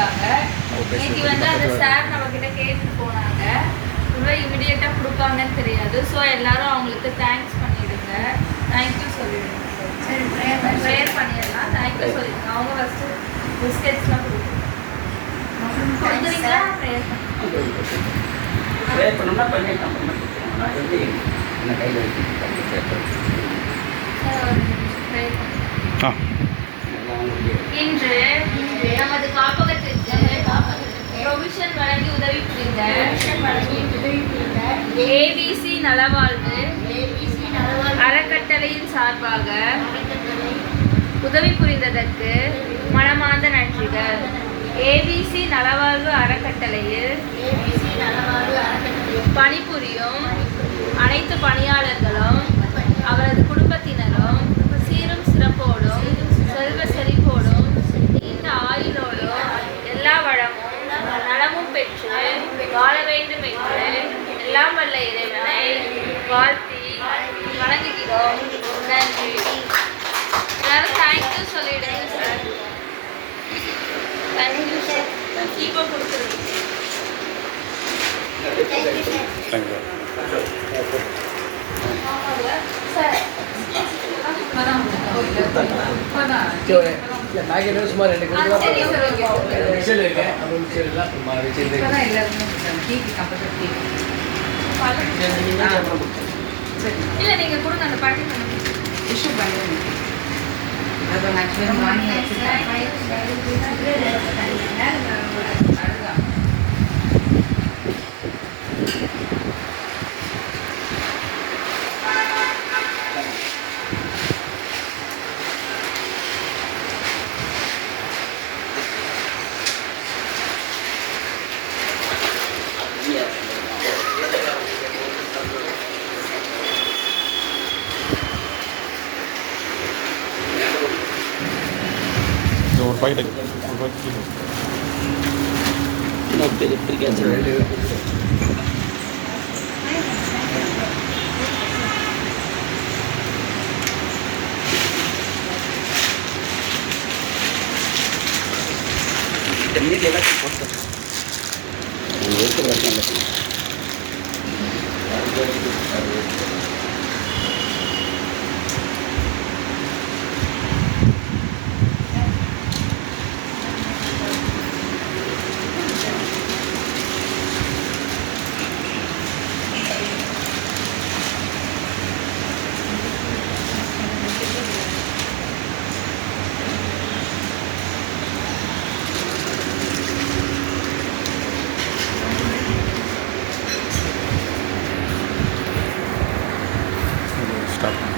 கொடுத்துருக்காங்க. இன்னைக்கு வந்து அந்த சார் நம்ம கிட்ட கேட்டு போனாங்க. இவ்வளோ இமிடியேட்டாக கொடுப்பாங்கன்னு தெரியாது. ஸோ எல்லாரும் அவங்களுக்கு தேங்க்ஸ் பண்ணிடுங்க. தேங்க்யூ சொல்லிடுங்க. சரி, ப்ரேயர் பண்ணிடலாம். தேங்க்யூ சொல்லிடுங்க. அவங்க ஃபஸ்ட்டு பிஸ்கெட்ஸ்லாம் கொடுக்குறீங்களா? ப்ரேயர் பண்ணோம்னா பண்ணிடலாம். என்ன கையில் இன்று நமது காப்பகத்திற்கு ப்ரொவிஷன் வழங்கி உதவி புரிந்த ஏபிசி நலவாழ்வு அறக்கட்டளையின் சார்பாக உதவி புரிந்ததற்கு மனமார்ந்த நன்றிகள். ஏபிசி நலவாழ்வு அறக்கட்டளையில் பணிபுரியும் அனைத்து பணியாளர்களும் அவரது குடும்பத்தினரும் சீரும் சிறப்போடும் செல்வ செழிப்போடும் நீண்ட ஆயுளோடும் எல்லா வளமும் நலமும் பெற்று வாழ வேண்டும் என்று எல்லாம் வல்ல இறைவனை வாழ்த்தி வணங்குகிறோம். நன்றி. எல்லாரும் தேங்க்யூ சொல்லிடுங்க சார். Thank you sir. கீப்பா கொடுத்துருங்க சார். பாக்கெட் சுமார் 2 கிலோ மிக்சர் இருக்கு. அந்த மிக்சர் எல்லாம் வச்சிருந்தேன். இல்ல நீங்க கொடுங்க அந்த பாக்கெட் இஷ்யூ பண்ணுங்க. அது ஆக்சுவலி வாங்கி ஒரு பாக்கெட் மீதி எல்லாத்தையும் போட்டு stop.